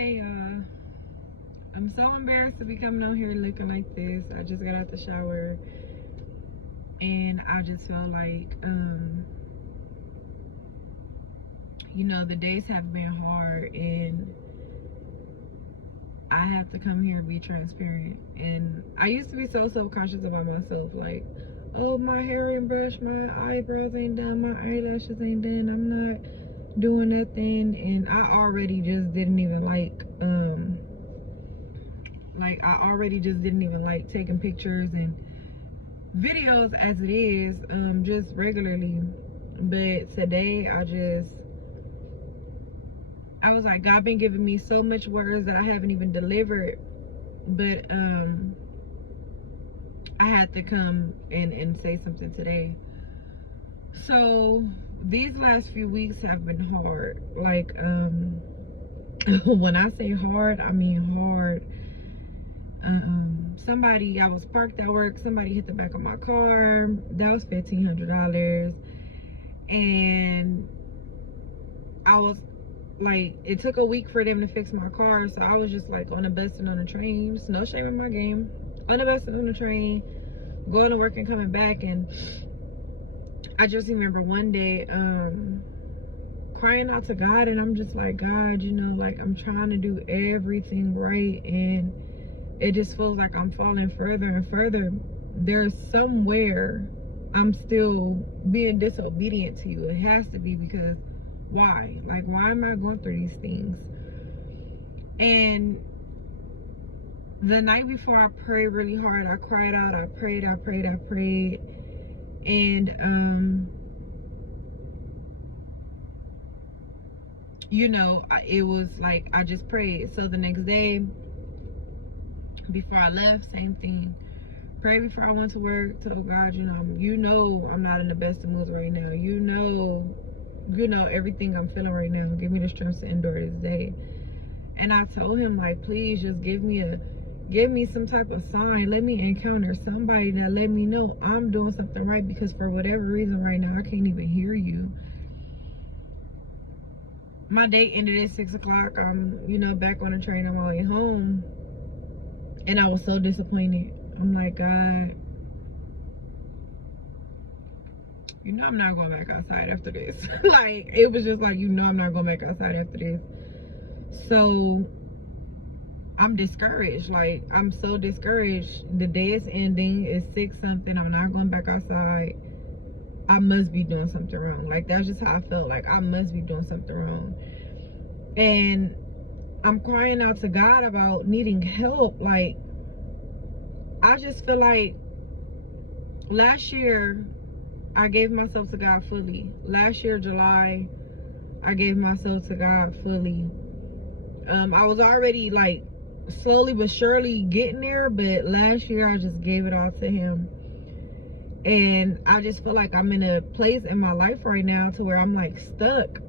Hey y'all, I'm so embarrassed to be coming on here looking like this. I just got out the shower and I just felt like, the days have been hard and I have to come here and be transparent. And I used to be so self-conscious about myself, like, oh, my hair ain't brushed, my eyebrows ain't done, my eyelashes ain't done, I'm not doing nothing. And I already just didn't even like taking pictures and videos as it is, just regularly. But today I was like, God been giving me so much words that I haven't even delivered, but I had to come and say something today. So these last few weeks have been hard. Like, when I say hard, I mean hard. I was parked at work, somebody hit the back of my car. That was $1,500. And I was like, it took a week for them to fix my car, so I was just like on the bus and on the train. Just no shame in my game. On the bus and on the train, going to work and coming back. And I just remember one day crying out to God, and I'm just like, God, like, I'm trying to do everything right, and it just feels like I'm falling further and further. There's somewhere I'm still being disobedient to you. It has to be, because why? Like, why am I going through these things? And the night before, I prayed really hard. I cried out. I prayed. And it was like I just prayed. So the next day, before I left, same thing. Pray before I went to work. Told God, I'm not in the best of moods right now. You know everything I'm feeling right now. Give me the strength to endure this day. And I told him, like, please just give me some type of sign. Let me encounter somebody that let me know I'm doing something right, because for whatever reason right now I can't even hear you. My date ended at 6 o'clock. I'm, back on the train on my way home. And I was so disappointed. I'm like, God, I'm not going back outside after this. Like, it was just like, I'm not going back outside after this. So I'm discouraged. Like, I'm so discouraged. The day is ending. It's 6 something. I'm not going back outside. I must be doing something wrong. Like, that's just how I felt. Like, I must be doing something wrong. And I'm crying out to God about needing help. Like, I just feel like last year I gave myself to God fully. Last year, July, I gave myself to God fully. I was already, like, slowly but surely getting there, but last year I just gave it all to him. And I just feel like I'm in a place in my life right now to where I'm, like, stuck.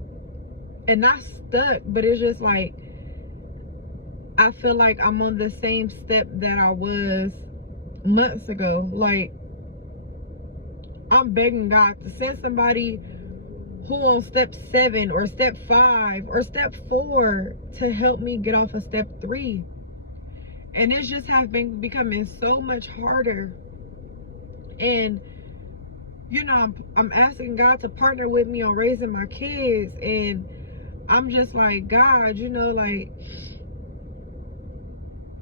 And not stuck, but it's just like, I feel like I'm on the same step that I was months ago. Like, I'm begging God to send somebody who on step 7 or step 5 or step 4 to help me get off of step 3. And it's just has been becoming so much harder. And I'm asking God to partner with me on raising my kids, and I'm just like, God, like,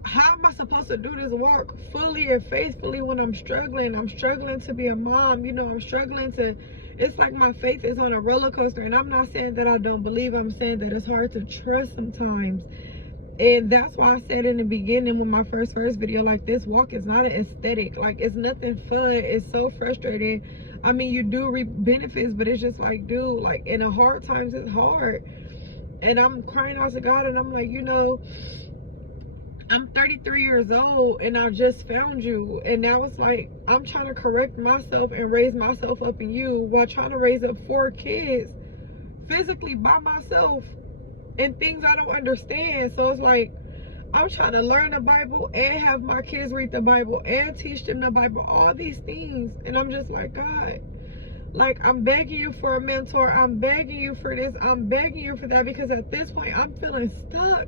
how am I supposed to do this walk fully and faithfully when I'm struggling? I'm struggling to be a mom. I'm struggling to, it's like my faith is on a roller coaster. And I'm not saying that I don't believe. I'm saying that it's hard to trust sometimes. And that's why I said in the beginning with my first video, like, this walk is not an aesthetic. Like, it's nothing fun. It's so frustrating. I mean, you do reap benefits, but it's just like, dude, like, in the hard times, it's hard. And I'm crying out to God, and I'm like, I'm 33 years old and I just found you. And now it's like, I'm trying to correct myself and raise myself up in you while trying to raise up 4 kids physically by myself and things I don't understand. So it's like, I'm trying to learn the Bible and have my kids read the Bible and teach them the Bible, all these things. And I'm just like, God, like, I'm begging you for a mentor. I'm begging you for this. I'm begging you for that, because at this point I'm feeling stuck.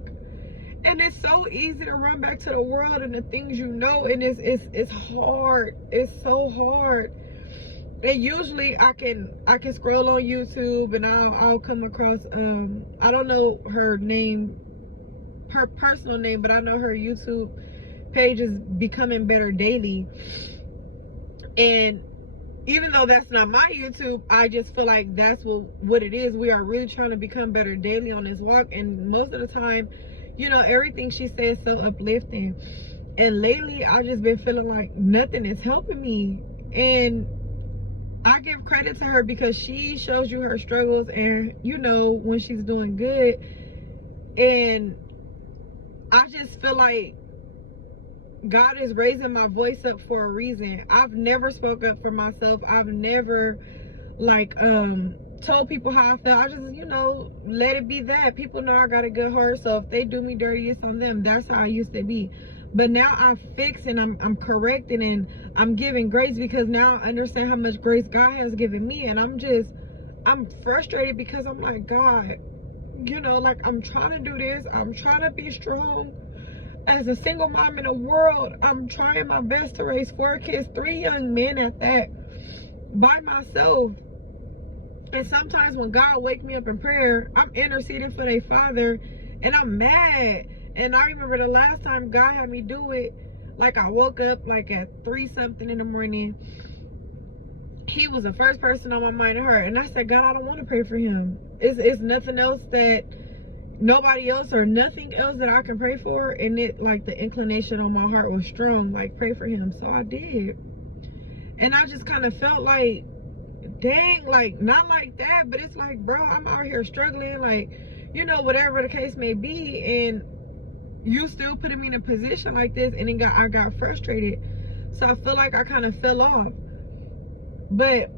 And it's so easy to run back to the world and the things you know, and it's hard. It's so hard. And usually I can scroll on YouTube and I'll come across I don't know her name, her personal name, but I know her YouTube page is Becoming Better Daily. And even though that's not my YouTube, I just feel like that's what it is. We are really trying to become better daily on this walk, and most of the time, you know, everything she says so uplifting. And lately I just been feeling like nothing is helping me, and I give credit to her because she shows you her struggles, and you know when she's doing good. And I just feel like God is raising my voice up for a reason. I've never spoke up for myself. I've never like told people how I felt. I just, you know, let it be that. People know I got a good heart, so if they do me dirty, it's on them. That's how I used to be. But now I'm fixing, I'm correcting, and I'm giving grace, because now I understand how much grace God has given me. And I'm frustrated because I'm like, God, you know, like, I'm trying to do this. I'm trying to be strong. As a single mom in the world, I'm trying my best to raise 4 kids, 3 young men at that, by myself. And sometimes when God wake me up in prayer, I'm interceding for their father, and I'm mad. And I remember the last time God had me do it, like, I woke up like at 3 something in the morning. He was the first person on my mind to hurt, and I said, God, I don't want to pray for him. It's nothing else that nobody else or nothing else that I can pray for. And it, like, the inclination on my heart was strong, like, pray for him. So I did. And I just kind of felt like, dang, like, not like that, but it's like, bro, I'm out here struggling, like, you know, whatever the case may be, and you still putting me in a position like this. And then I got frustrated. So I feel like I kind of fell off. But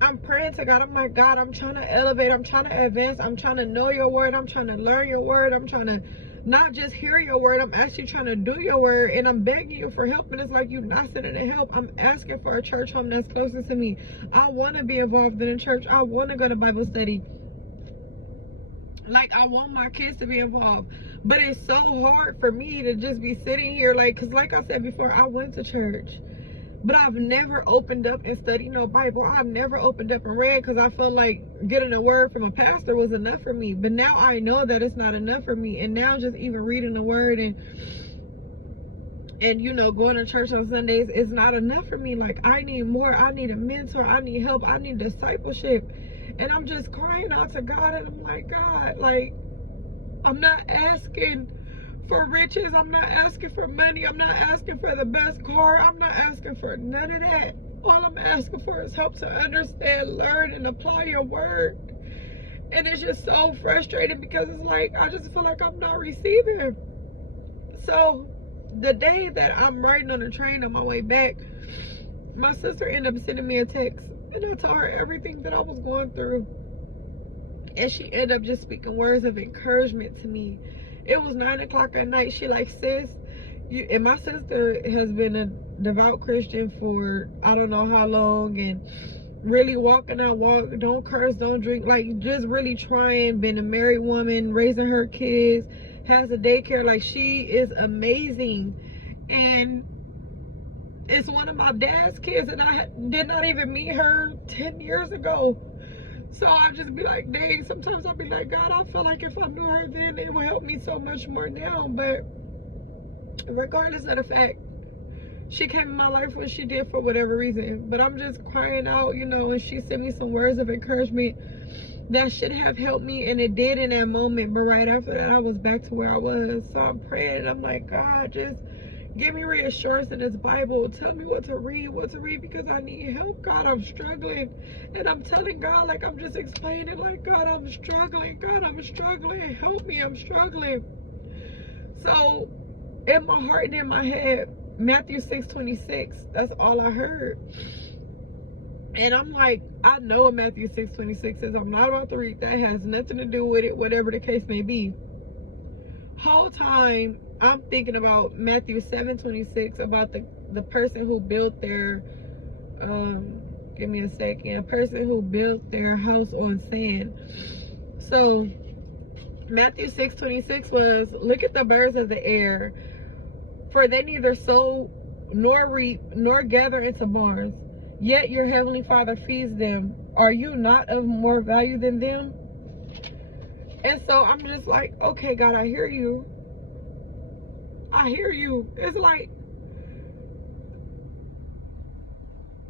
I'm praying to God. I'm like, God, I'm trying to elevate. I'm trying to advance. I'm trying to know your word. I'm trying to learn your word. I'm trying to not just hear your word. I'm actually trying to do your word. And I'm begging you for help. And it's like you're not sending the help. I'm asking for a church home that's closest to me. I want to be involved in a church. I want to go to Bible study. Like, I want my kids to be involved. But it's so hard for me to just be sitting here. Like, because like I said before, I went to church. But I've never opened up and studied no Bible. I've never opened up and read, because I felt like getting a word from a pastor was enough for me. But now I know that it's not enough for me. And now just even reading the word and you know, going to church on Sundays is not enough for me. Like, I need more. I need a mentor. I need help. I need discipleship. And I'm just crying out to God, and I'm like, God, like, I'm not asking for riches. I'm not asking for money. I'm not asking for the best car. I'm not asking for none of that. All I'm asking for is help to understand, learn, and apply your word. And it's just so frustrating, because it's like, I just feel like I'm not receiving. So the day that I'm riding on the train on my way back, my sister ended up sending me a text, and I told her everything that I was going through. And she ended up just speaking words of encouragement to me. It was 9 o'clock at night. She like, sis, and my sister has been a devout Christian for I don't know how long, and really walking that walk, don't curse, don't drink, like, just really trying, been a married woman, raising her kids, has a daycare. Like, she is amazing. And it's one of my dad's kids, and I did not even meet her 10 years ago. So I just be like, dang, sometimes I'll be like, God, I feel like if I knew her then, it would help me so much more now. But regardless of the fact, she came in my life when she did for whatever reason. But I'm just crying out, you know, and she sent me some words of encouragement that should have helped me, and it did in that moment. But right after that, I was back to where I was. So I'm praying, and I'm like, God, just give me reassurance in this Bible. Tell me what to read, because I need help. God, I'm struggling. And I'm telling God, like, I'm just explaining, like, God, I'm struggling. God, I'm struggling. Help me, I'm struggling. So in my heart and in my head, Matthew 6:26, that's all I heard. And I'm like, I know what Matthew 6:26 says. I'm not about to read that. It has nothing to do with it, whatever the case may be. Whole time I'm thinking about Matthew 7:26, about the person who built their give me a second, a person who built their house on sand. So Matthew 6:26 was, look at the birds of the air, for they neither sow nor reap nor gather into barns, yet your heavenly Father feeds them. Are you not of more value than them? And so I'm just like, okay, God, I hear you. I hear you. It's like,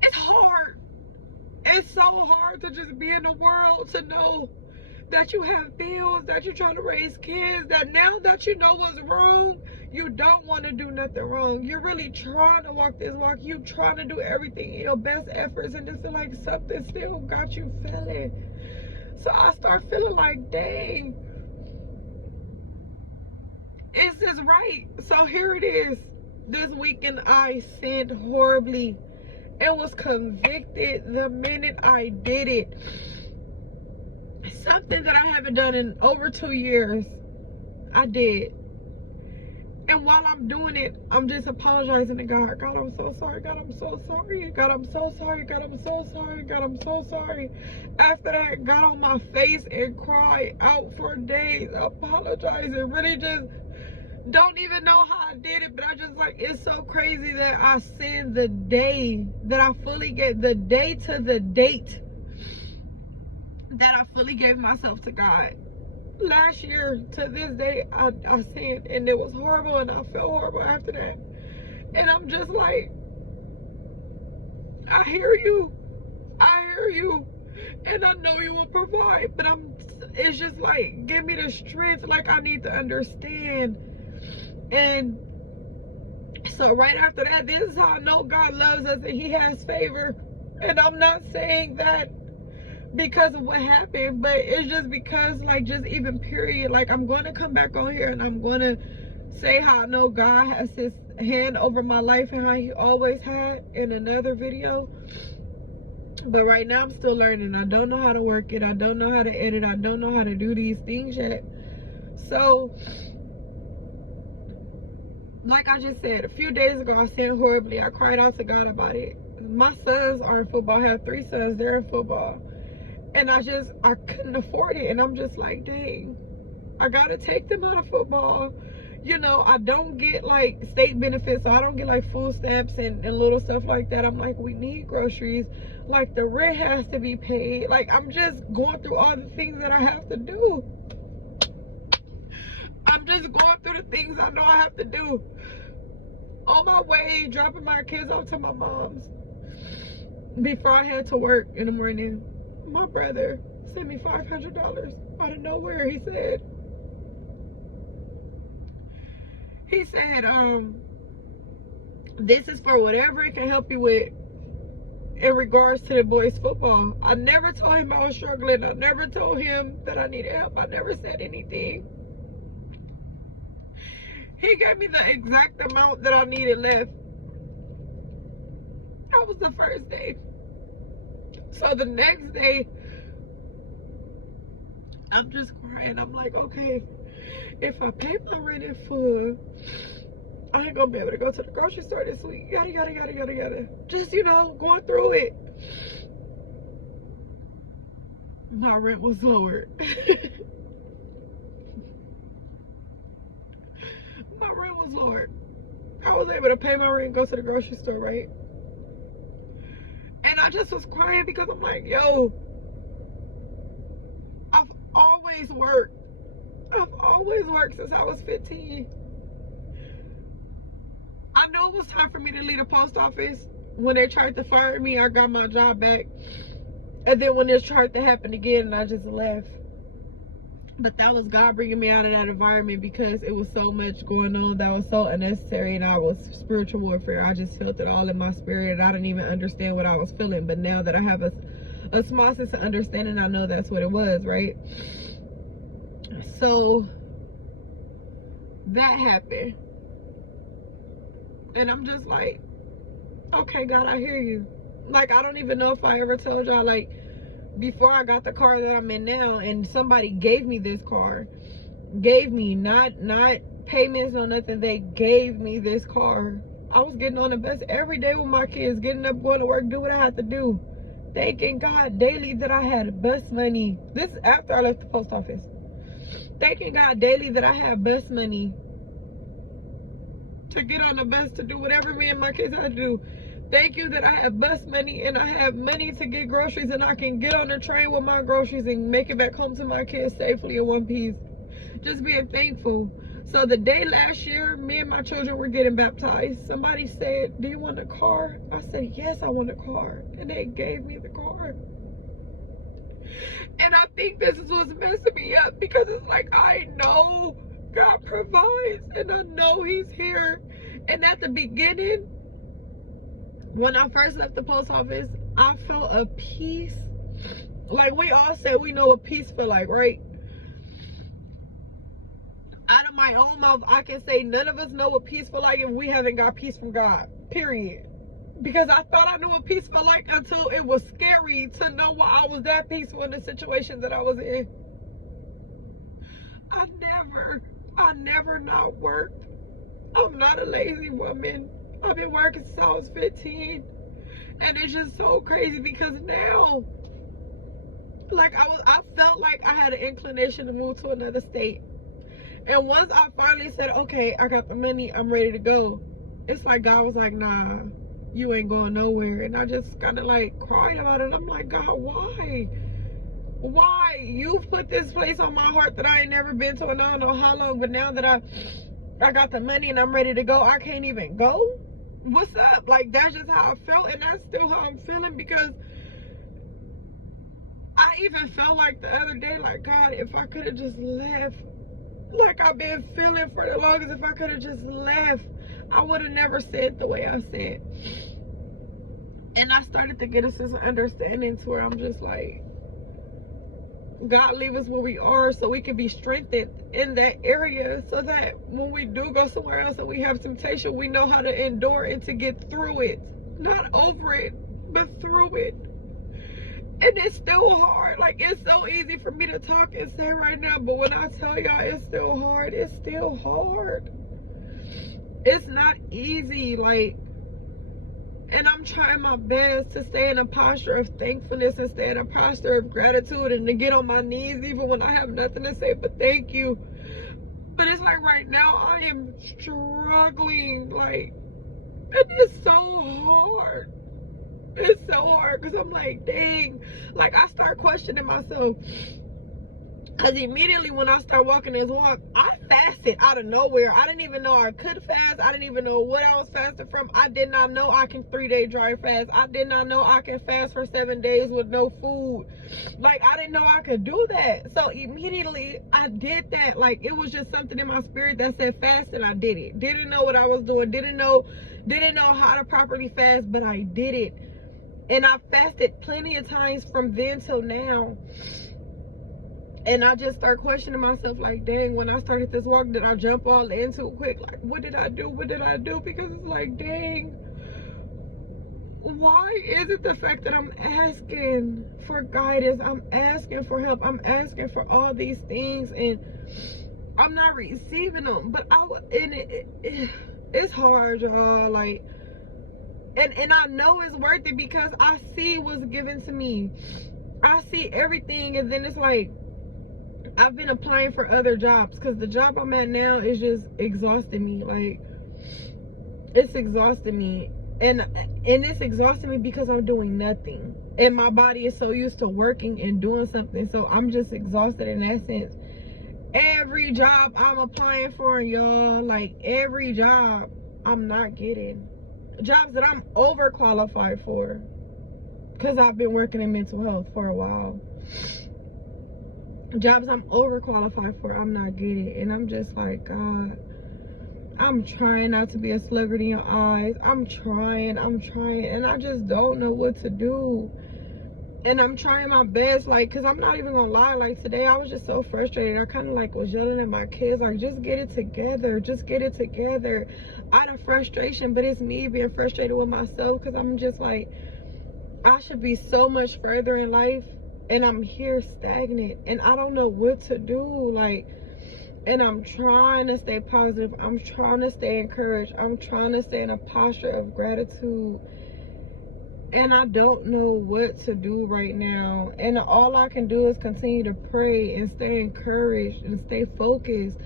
it's hard. It's so hard to just be in the world, to know that you have bills, that you're trying to raise kids, that now that you know what's wrong, you don't want to do nothing wrong. You're really trying to walk this walk. You're trying to do everything in your best efforts, and it's like something still got you feeling. So I start feeling like, dang, is this right? So here it is. This weekend I sinned horribly and was convicted the minute I did it. Something that I haven't done in over 2 years, I did. And while I'm doing it, I'm just apologizing to God. God, I'm so sorry. God, I'm so sorry. God, I'm so sorry. God, I'm so sorry. God, I'm so sorry. After that, I got on my face and cried out for days, apologizing. Really just don't even know how I did it, but I just like, it's so crazy that I sinned the day that I fully get, the day to the date that I fully gave myself to God. Last year to this day, I sinned, and it was horrible, and I felt horrible after that. And I'm just like, I hear you. I hear you. And I know you will provide, but it's just like, give me the strength. Like, I need to understand. And so right after that, this is how I know God loves us and he has favor. And I'm not saying that because of what happened, but it's just because, like, just even period, like, I'm going to come back on here and I'm going to say how I know God has his hand over my life and how he always had in another video. But right now I'm still learning. I don't know how to work it. I don't know how to edit. I don't know how to do these things yet. So, like I just said, a few days ago I sinned horribly. I cried out to God about it. My sons are in football. I have 3 sons. They're in football. And I couldn't afford it. And I'm just like, dang, I gotta take them out of football. You know, I don't get like state benefits, so I don't get like food stamps and little stuff like that. I'm like, we need groceries. Like, the rent has to be paid. Like, I'm just going through all the things that I have to do. I'm just going through the things I know I have to do. On my way, dropping my kids off to my mom's. Before I had to work in the morning, my brother sent me $500 out of nowhere. He said, this is for whatever it can help you with in regards to the boys' football. I never told him I was struggling. I never told him that I needed help. I never said anything. He gave me the exact amount that I needed left. That was the first day. So the next day, I'm just crying. I'm like, okay, if I pay my rent in full, I ain't gonna be able to go to the grocery store this week. Yada, yada, yada, yada, yada. Just, you know, going through it. My rent was lowered. My rent was lowered. I was able to pay my rent and go to the grocery store, right? And I just was crying because I'm like, yo, I've always worked. I've always worked since I was 15. I know it was time for me to leave the post office. When they tried to fire me, I got my job back. And then when this tried to happen again, I just left. But that was God bringing me out of that environment because it was so much going on that was so unnecessary, and I was spiritual warfare. I just felt it all in my spirit, and I didn't even understand what I was feeling. But now that I have a small sense of understanding, I know that's what it was, right? So that happened. And I'm just like, okay, God, I hear you. Like, I don't even know if I ever told y'all, like, before I got the car that I'm in now, and somebody gave me this car, gave me not payments or nothing, they gave me this car. I was getting on the bus every day with my kids, getting up, going to work, do what I had to do, thanking God daily that I had bus money. This is after I left the post office. thanking God daily that I have bus money to get on the bus to do whatever me and my kids have to do. Thank you that I have bus money and I have money to get groceries and I can get on the train with my groceries and make it back home to my kids safely in one piece. Just being thankful. So the day last year, me and my children were getting baptized. Somebody said, do you want a car? I said, yes, I want a car. And they gave me the car. And I think this is what's messing me up, because it's like, I know God provides and I know he's here. And at the beginning, when I first left the post office, I felt a peace. Like we all said, we know what peace feel like, right? Out of my own mouth, I can say none of us know what peace feel like if we haven't got peace from God, period. Because I thought I knew what peace felt like until it was scary to know why I was that peaceful in the situation that I was in. I never not worked. I'm not a lazy woman. I've been working since I was 15. And it's just so crazy because now, like I felt like I had an inclination to move to another state. And once I finally said, okay, I got the money, I'm ready to go, it's like God was like, nah, you ain't going nowhere. And I just kind of like cried about it. I'm like, God, why? Why? You've put this place on my heart that I ain't never been to, and I don't know how long, but now that I got the money and I'm ready to go, I can't even go? What's up? Like, that's just how I felt, and that's still how I'm feeling, because I even felt like the other day, like, God, if I could have just left, like I've been feeling for the longest, if I could have just left, I would have never said the way I said. And I started to get a sense of understanding to where I'm just like, God, leave us where we are so we can be strengthened in that area, so that when we do go somewhere else and we have temptation, we know how to endure and to get through it. Not over it, but through it. And it's still hard. Like, it's so easy for me to talk and say right now, but when I tell y'all it's still hard, it's still hard. It's not easy, like, and I'm trying my best to stay in a posture of thankfulness and stay in a posture of gratitude and to get on my knees even when I have nothing to say but thank you. But it's like right now I am struggling, like, and it's so hard. It's so hard because I'm like, dang, like I start questioning myself. Because immediately when I start walking this walk, I fasted out of nowhere. I didn't even know I could fast. I didn't even know what I was fasting from. I did not know I can 3-day dry fast. I did not know I can fast for 7 days with no food. Like, I didn't know I could do that. So immediately I did that. Like, it was just something in my spirit that said fast, and I did it. Didn't know what I was doing. Didn't know how to properly fast, but I did it. And I fasted plenty of times from then till now. And I just start questioning myself, like, dang, when I started this walk, did I jump all in too quick? Like, what did I do? What did I do? Because it's like, dang, why is it the fact that I'm asking for guidance? I'm asking for help. I'm asking for all these things, and I'm not receiving them. But it's hard, y'all. Like, and I know it's worth it because I see what's given to me. I see everything, and then it's like, I've been applying for other jobs because the job I'm at now is just exhausting me. Like, it's exhausting me, and it's exhausting me because I'm doing nothing, and my body is so used to working and doing something, so I'm just exhausted in that sense. Every job I'm applying for, y'all, like every job, I'm not getting jobs that I'm overqualified for because I've been working in mental health for a while. Jobs I'm overqualified for, I'm not getting. And I'm just like, God, I'm trying not to be a sluggard in your eyes. I'm trying, and I just don't know what to do. And I'm trying my best, like, because I'm not even gonna lie, like, today I was just so frustrated. I kind of like was yelling at my kids, like, just get it together, out of frustration. But it's me being frustrated with myself, because I'm just like, I should be so much further in life, and I'm here stagnant, and I don't know what to do. Like, and I'm trying to stay positive. I'm trying to stay encouraged. I'm trying to stay in a posture of gratitude. And I don't know what to do right now. And all I can do is continue to pray and stay encouraged and stay focused.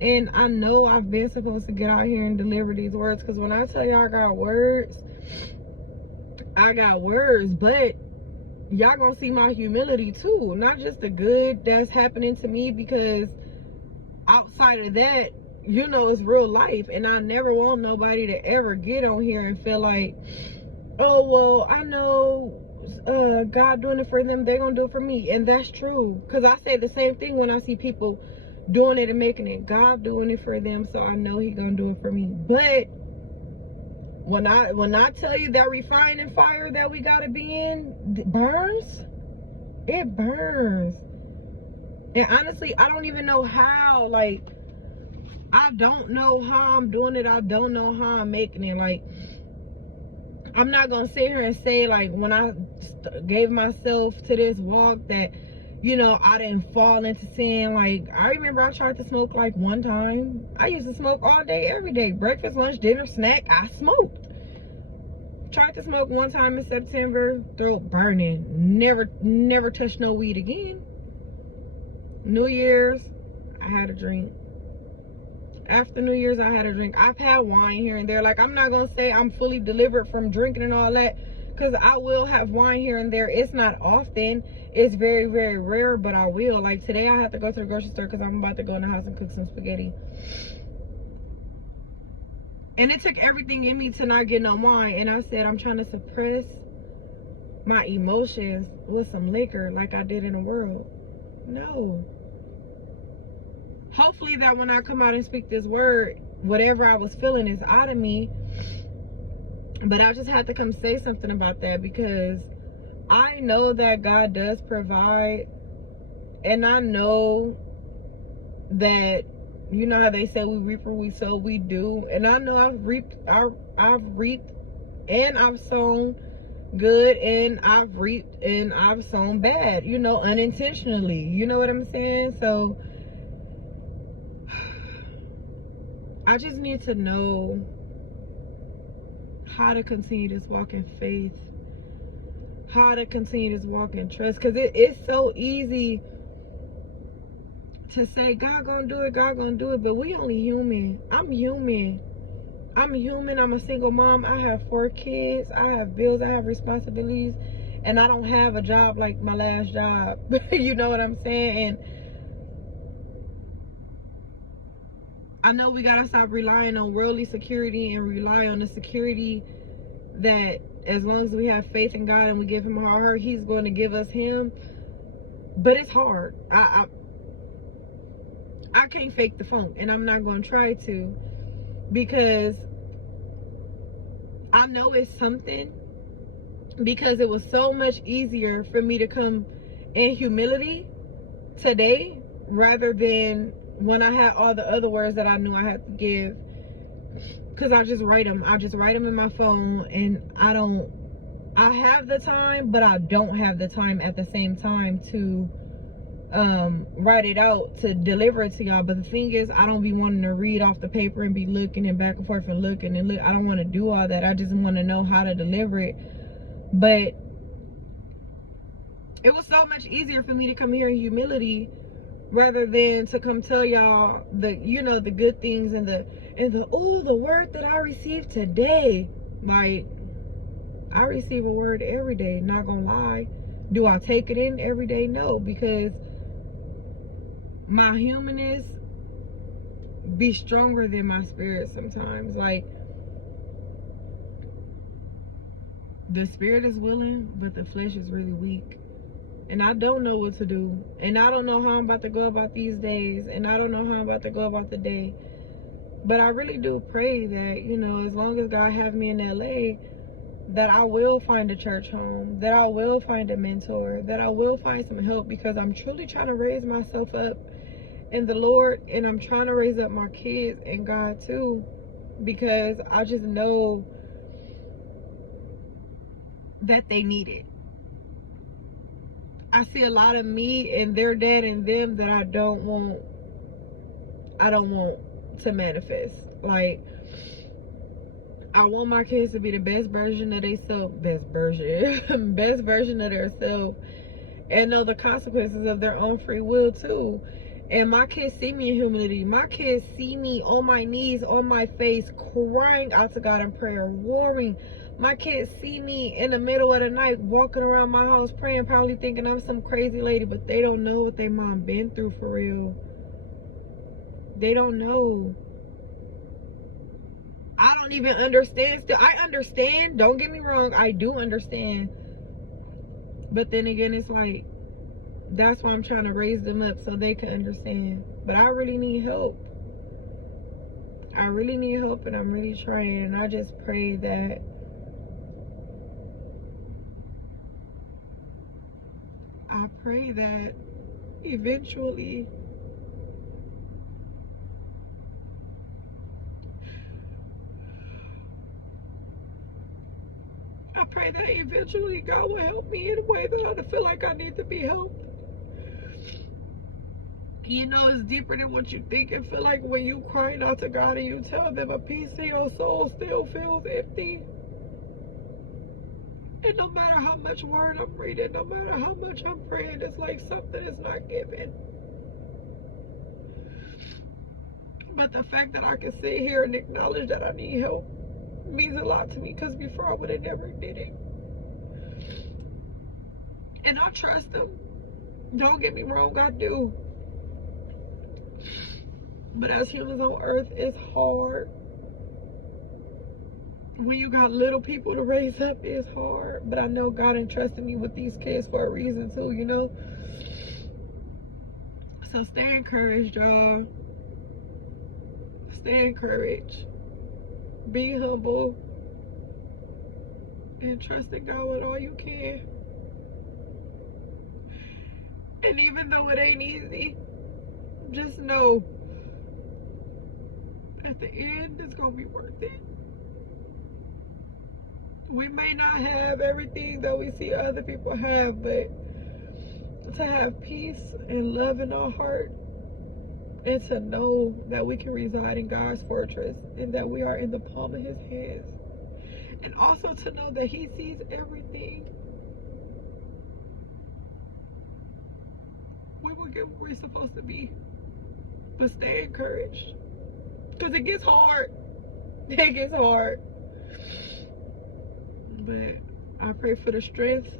And I know I've been supposed to get out here and deliver these words, because when I tell you I got words, but y'all gonna see my humility too. Not just the good that's happening to me, because outside of that, you know, it's real life. And I never want nobody to ever get on here and feel like, oh, well, I know God doing it for them, they're gonna do it for me. And that's true, because I say the same thing when I see people doing it and making it. God doing it for them, so I know he gonna do it for me. But when I tell you that refining fire that we gotta be in, it burns. It burns. And honestly, I don't even know how. Like, I don't know how I'm doing it. I don't know how I'm making it. Like, I'm not gonna sit here and say, like, when I gave myself to this walk that, you know, I didn't fall into sin. Like, I remember I tried to smoke like one time. I used to smoke all day, every day. Breakfast, lunch, dinner, snack, I smoked. Tried to smoke one time in September, throat burning. Never touched no weed again. New Year's, I had a drink. After New Year's, I had a drink. I've had wine here and there. Like, I'm not gonna say I'm fully delivered from drinking and all that, because I will have wine here and there. It's not often. It's very, very rare, but I will. Like, today I have to go to the grocery store because I'm about to go in the house and cook some spaghetti. And it took everything in me to not get no wine. And I said, I'm trying to suppress my emotions with some liquor like I did in the world. No. Hopefully that when I come out and speak this word, whatever I was feeling is out of me. But I just had to come say something about that, because I know that God does provide. And I know that, you know how they say we reap where we sow, we do. And I know I've reaped and I've sown good, and I've reaped and I've sown bad, you know, unintentionally. You know what I'm saying? So I just need to know how to continue this walk in faith, how to continue this walk in trust, because it's so easy to say God gonna do it, God gonna do it, but we only human. I'm human. I'm a single mom. I have 4 kids. I have bills. I have responsibilities, and I don't have a job like my last job. You know what I'm saying? And I know we gotta stop relying on worldly security and rely on the security that, as long as we have faith in God and we give him our heart, he's going to give us him. But it's hard. I can't fake the funk, and I'm not going to try to, because I know it's something, because it was so much easier for me to come in humility today rather than when I had all the other words that I knew I had to give, because I just write them in my phone. And I have the time, but I don't have the time at the same time to write it out to deliver it to y'all. But the thing is, I don't be wanting to read off the paper and be looking and back and forth and looking and look. I don't want to do all that. I just want to know how to deliver it. But it was so much easier for me to come here in humility rather than to come tell y'all the, you know, the good things and the oh, the word that I received today. Like, I receive a word every day, not gonna lie. Do I take it in every day? No, because my humanness be stronger than my spirit sometimes. Like, the spirit is willing, but the flesh is really weak. And I don't know what to do. And I don't know how I'm about to go about these days. And I don't know how I'm about to go about the day. But I really do pray that, you know, as long as God have me in LA, that I will find a church home, that I will find a mentor, that I will find some help, because I'm truly trying to raise myself up in the Lord, and I'm trying to raise up my kids and God too, because I just know that they need it. I see a lot of me and their dad and them that I don't want to manifest. Like, I want my kids to be the best version of themselves, best version of themselves, and know the consequences of their own free will too. And my kids see me in humility. My kids see me on my knees, on my face, crying out to God in prayer, warring. My kids see me in the middle of the night walking around my house praying, probably thinking I'm some crazy lady, but they don't know what their mom been through for real. They don't know. I don't even understand still. I understand, don't get me wrong, I do understand. But then again, it's like, that's why I'm trying to raise them up so they can understand. But I really need help. I really need help, and I'm really trying. And I just pray that eventually God will help me in a way that I don't feel like I need to be helped. You know, it's deeper than what you think. And feel like when you crying out to God and you tell them a piece of your soul still feels empty. And no matter how much word I'm reading, no matter how much I'm praying, it's like something is not given. But the fact that I can sit here and acknowledge that I need help means a lot to me, because before I would have never did it. And I trust them. Don't get me wrong, I do. But as humans on earth, it's hard. When you got little people to raise up, it's hard. But I know God entrusted me with these kids for a reason too, you know? So stay encouraged, y'all. Stay encouraged. Be humble. And trust in God with all you can. And even though it ain't easy, just know at the end, it's going to be worth it. We may not have everything that we see other people have, but to have peace and love in our heart, and to know that we can reside in God's fortress and that we are in the palm of his hands, and also to know that he sees everything. We will get where we're supposed to be, but stay encouraged, because it gets hard. It gets hard. But I pray for the strength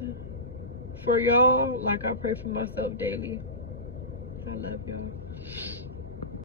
for y'all like I pray for myself daily. I love y'all.